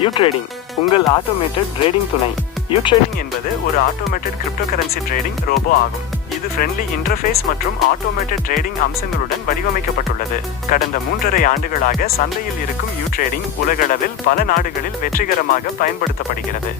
யூட்ரேடிங் உங்கள் automated trading துணை. யூட்ரேடிங் என்பது ஒரு ஆட்டோமேட்டட் கிரிப்டோகரன்சி ட்ரேடிங் ரோபோ ஆகும். இது ஃப்ரெண்ட்லி இன்டர்ஃபேஸ் மற்றும் ஆட்டோமேட்டட் ட்ரேடிங் அம்சங்களுடன் வடிவமைக்கப்பட்டுள்ளது. கடந்த 3.5 ஆண்டுகளாக சந்தையில் இருக்கும் யூட்ரேடிங் உலகளவில் பல நாடுகளில் வெற்றிகரமாக பயன்படுத்தப்படுகிறது.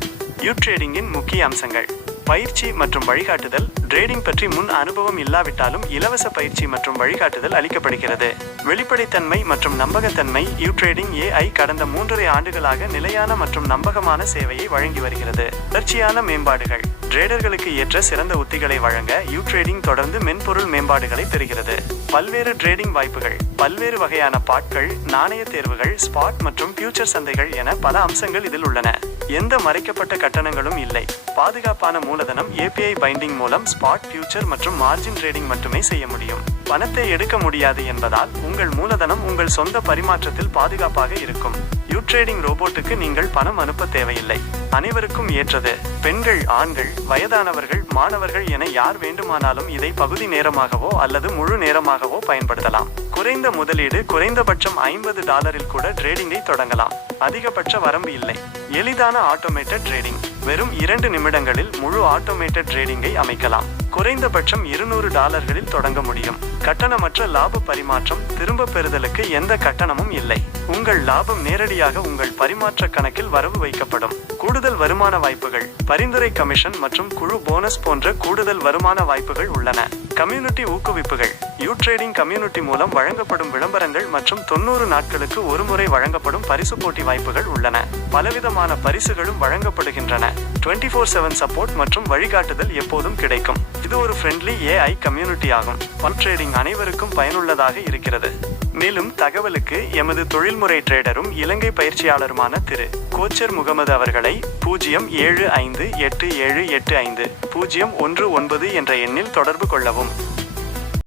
யூட்ரேடிங்கின் முக்கிய அம்சங்கள்: பயிற்சி மற்றும் வழிகாட்டுதல். ட்ரேடிங் பற்றி முன் அனுபவம் இல்லாவிட்டாலும் இலவச பயிற்சி மற்றும் வழிகாட்டுதல் அளிக்கப்படுகிறது. வெளிப்படைத்தன்மை மற்றும் நம்பகத்தன்மை. யூட்ரேடிங் AI கடந்த 3.5 ஆண்டுகளாக நிலையான மற்றும் நம்பகமான சேவையை வழங்கி வருகிறது. வளர்ச்சியான மேம்பாடுகள். ட்ரேடர்களுக்கு ஏற்ற சிறந்த உத்திகளை வழங்க யூட்ரேடிங் தொடர்ந்து மென்பொருள் மேம்பாடுகளை பெறுகிறது. பல்வேறு ட்ரேடிங் வாய்ப்புகள். பல்வேறு வகையான பாட்கள், நாணய தேர்வுகள், ஸ்பாட் மற்றும் ஃபியூச்சர் சந்தைகள் என பல அம்சங்கள் இதில் உள்ளன. எந்த மறைக்கப்பட்ட கட்டணங்களும் இல்லை. பாதுகாப்பான மூலதனம். API பைண்டிங் மூலம் ஸ்பாட், ஃபியூச்சர் மற்றும் மார்ஜின் ட்ரேடிங் மட்டுமே செய்ய முடியும். பணத்தை எடுக்க முடியாது என்பதால் உங்கள் மூலதனம் உங்கள் சொந்த பரிமாற்றத்தில் பாதுகாப்பாக இருக்கும். யூட்ரேடிங் ரோபோட்டுக்கு நீங்கள் பணம் அனுப்ப தேவையில்லை. அனைவருக்கும் ஏற்றது. பெண்கள், ஆண்கள், வயதானவர்கள், மாணவர்கள் என யார் வேண்டுமானாலும் இதை பகுதி நேரமாகவோ அல்லது முழு நேரமாகவோ பயன்படுத்தலாம். குறைந்த முதலீடு. குறைந்தபட்சம் $50 கூட ட்ரேடிங்கை தொடங்கலாம். அதிகபட்ச வரம்பு இல்லை. எளிதான ஆட்டோமேட்டட் ட்ரேடிங். வெறும் 2 நிமிடங்களில் முழு ஆட்டோமேட்டட் ட்ரேடிங்கை அமைக்கலாம். குறைந்தபட்சம் $200 தொடங்க முடியும். கட்டணமற்ற லாப பரிமாற்றம். திரும்ப பெறுதலுக்கு எந்த கட்டணமும் இல்லை. உங்கள் லாபம் நேரடியாக உங்கள் பரிமாற்ற கணக்கில் வரவு வைக்கப்படும். கூடுதல் வருமான வாய்ப்புகள். பரிந்துரை கமிஷன் மற்றும் குழு போனஸ் போன்ற கூடுதல் வருமான வாய்ப்புகள் உள்ளன. கம்யூனிட்டி ஊக்குவிப்புகள். யூட்ரேடிங் கம்யூனிட்டி மூலம் வழங்கப்படும் விளம்பரங்கள் மற்றும் 90 நாட்களுக்கு ஒருமுறை வழங்கப்படும் பரிசு போட்டி வாய்ப்புகள் உள்ளன. பலவிதமான பரிசுகளும் வழங்கப்படுகின்றன. 24/7 சப்போர்ட் மற்றும் வழிகாட்டுதல் எப்போதும் கிடைக்கும். இது ஒரு ஃப்ரெண்ட்லி AI கம்யூனிட்டி ஆகும். ட்ரேடிங் அனைவருக்கும் பயனுள்ளதாக இருக்கிறது. மேலும் தகவலுக்கு எமது தொழில்முறை ட்ரேடரும் இலங்கை பயிற்சியாளருமான திரு கோச்சர் முகமது அவர்களை 0758785 019 என்ற எண்ணில் தொடர்பு கொள்ளவும்.